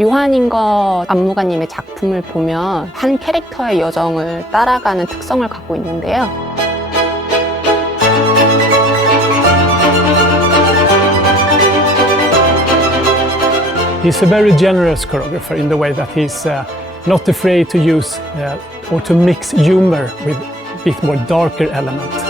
요한인거 안무가님의 작품을 보면 한 캐릭터의 여정을 따라가는 특성을 갖고 있는데요. Uh, uh, mix humor with a bit more darker element.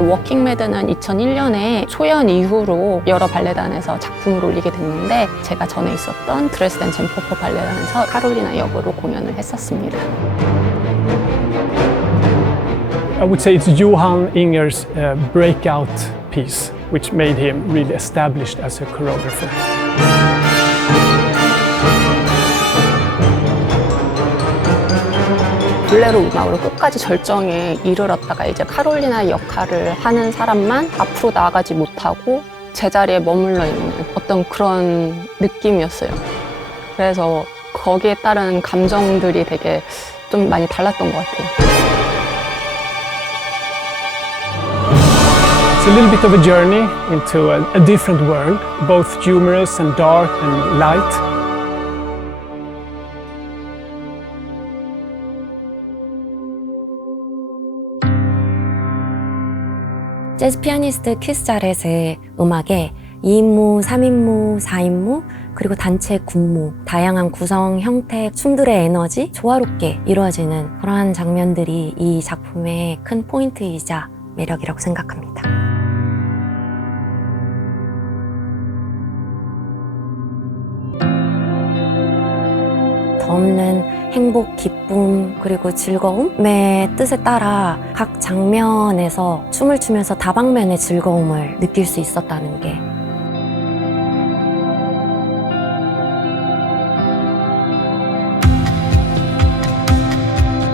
워킹 매드는 2001년에 초연 이후로 여러 발레단에서 작품을 올리게 됐는데 제가 전에 있었던 드레스덴 젠포퍼 발레단에서 카롤리나 역으로 공연을 했었습니다. I would say it's Johan Inger's uh, breakout piece, which made him really established as a choreographer. 볼레로 음악으로 끝까지 절정에 이르렀다가 이제 카롤리나 역할을 하는 사람만 앞으로 나아가지 못하고 제자리에 머물러 있는 어떤 그런 느낌이었어요. 그래서 거기에 따른 감정들이 되게 좀 많이 달랐던 것 같아요. A little bit of a journey into a, a different world, both humorous and dark and light. 재즈 피아니스트 키스 자렛의 음악에 2인무, 3인무, 4인무, 그리고 단체 군무, 다양한 구성 형태, 춤들의 에너지, 조화롭게 이루어지는 그러한 장면들이 이 작품의 큰 포인트이자 매력이라고 생각합니다. 없는 행복, 기쁨, 그리고 즐거움의 뜻에 따라 각 장면에서 춤을 추면서 다방면의 즐거움을 느낄 수 있었다는 게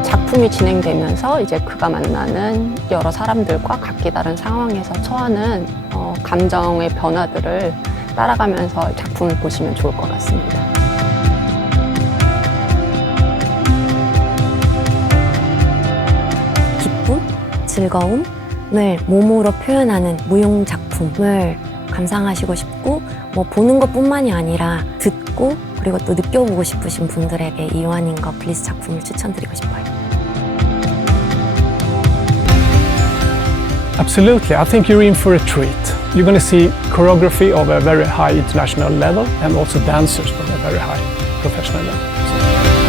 작품이 진행되면서 이제 그가 만나는 여러 사람들과 각기 다른 상황에서 처하는 어, 감정의 변화들을 따라가면서 작품을 보시면 좋을 것 같습니다. 즐거움을 몸으로 표현하는 무용 작품을 감상하시고 싶고 뭐 보는 것뿐만이 아니라 듣고 그리고 또 느껴보고 싶으신 분들에게 이완인과 블리스 작품을 추천드리고 싶어요. Absolutely, I think you're in for a treat. You're going to see choreography of a very high international level and also dancers of a very high professional level.